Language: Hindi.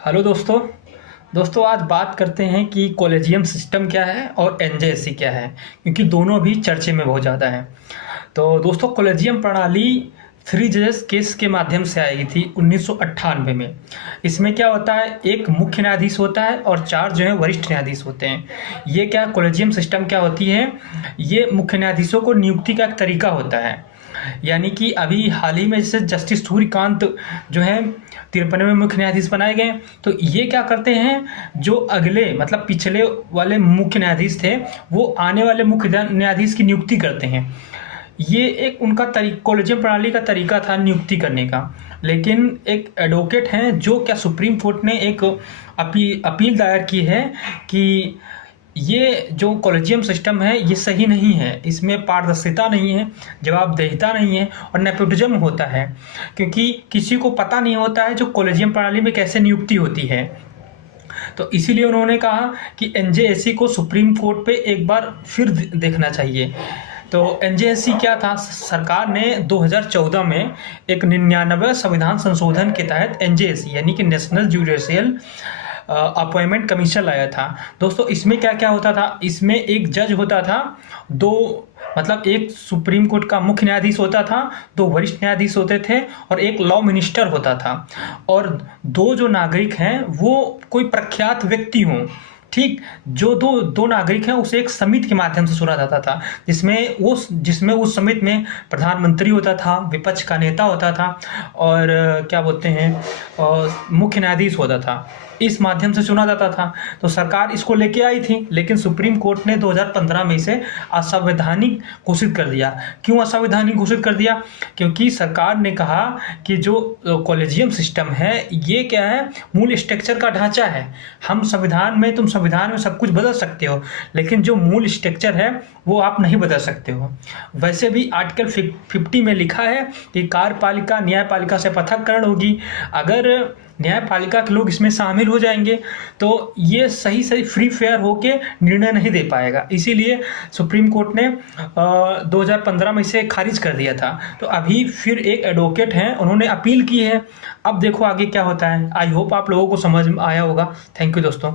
हेलो दोस्तों आज बात करते हैं कि कॉलेजियम सिस्टम क्या है और एनजेएससी क्या है, क्योंकि दोनों भी चर्चे में बहुत ज़्यादा हैं। तो दोस्तों कॉलेजियम प्रणाली 3 जजेस केस के माध्यम से आई थी 1998 में। इसमें क्या होता है, एक मुख्य न्यायाधीश होता है और 4 जो है वरिष्ठ न्यायाधीश होते हैं। ये क्या कॉलेजियम सिस्टम क्या होती है, ये मुख्य न्यायाधीशों को नियुक्ति का एक तरीका होता है। यानी कि अभी हाल ही में जैसे जस्टिस सूर्यकांत जो है 53वें मुख्य न्यायाधीश बनाए गए। तो ये क्या करते हैं, जो अगले मतलब पिछले वाले मुख्य न्यायाधीश थे वो आने वाले मुख्य न्यायाधीश की नियुक्ति करते हैं। ये एक उनका कॉलेजियम प्रणाली का तरीका था नियुक्ति करने का। लेकिन एक एडवोकेट हैं जो क्या सुप्रीम कोर्ट ने एक अपील दायर की है कि ये जो कॉलेजियम सिस्टम है ये सही नहीं है, इसमें पारदर्शिता नहीं है, जवाबदेहिता नहीं है और नेपोटिज्म होता है, क्योंकि किसी को पता नहीं होता है जो कॉलेजियम प्रणाली में कैसे नियुक्ति होती है। तो इसीलिए उन्होंने कहा कि एनजेएससी को सुप्रीम कोर्ट पे एक बार फिर देखना चाहिए। तो एनजेएससी क्या था, सरकार ने 2014 में एक 99 संविधान संशोधन के तहत एनजेएससी यानी कि नेशनल जुडिशियल अपॉइंटमेंट कमीशन लाया था। दोस्तों इसमें क्या क्या होता था, इसमें एक जज होता था, मतलब एक सुप्रीम कोर्ट का मुख्य न्यायाधीश होता था, 2 वरिष्ठ न्यायाधीश होते थे और एक लॉ मिनिस्टर होता था। और 2 जो नागरिक हैं वो कोई प्रख्यात व्यक्ति हों, ठीक, जो दो नागरिक हैं उसे एक समिति के माध्यम से चुना जाता था, जिसमें उस समिति में प्रधानमंत्री होता था, विपक्ष का नेता होता था और क्या बोलते हैं मुख्य न्यायाधीश होता था। इस माध्यम से चुना जाता था। तो सरकार इसको लेके आई थी, लेकिन सुप्रीम कोर्ट ने 2015 में इसे असंवैधानिक घोषित कर दिया। क्यों असंवैधानिक घोषित कर दिया? क्योंकि सरकार ने कहा कि जो कॉलेजियम सिस्टम है ये क्या है, मूल स्ट्रक्चर का ढांचा है। तुम संविधान में सब कुछ बदल सकते हो, लेकिन जो मूल स्ट्रक्चर है वो आप नहीं बदल सकते हो। वैसे भी आर्टिकल 50 में लिखा है कि कार्यपालिका न्यायपालिका से पृथककरण होगी। अगर न्यायपालिका के लोग इसमें शामिल हो जाएंगे तो ये सही फ्री फेयर होके निर्णय नहीं दे पाएगा। इसीलिए सुप्रीम कोर्ट ने 2015 में इसे खारिज कर दिया था। तो अभी फिर एक एडवोकेट हैं, उन्होंने अपील की है। अब देखो आगे क्या होता है। आई होप आप लोगों को समझ में आया होगा। थैंक यू दोस्तों।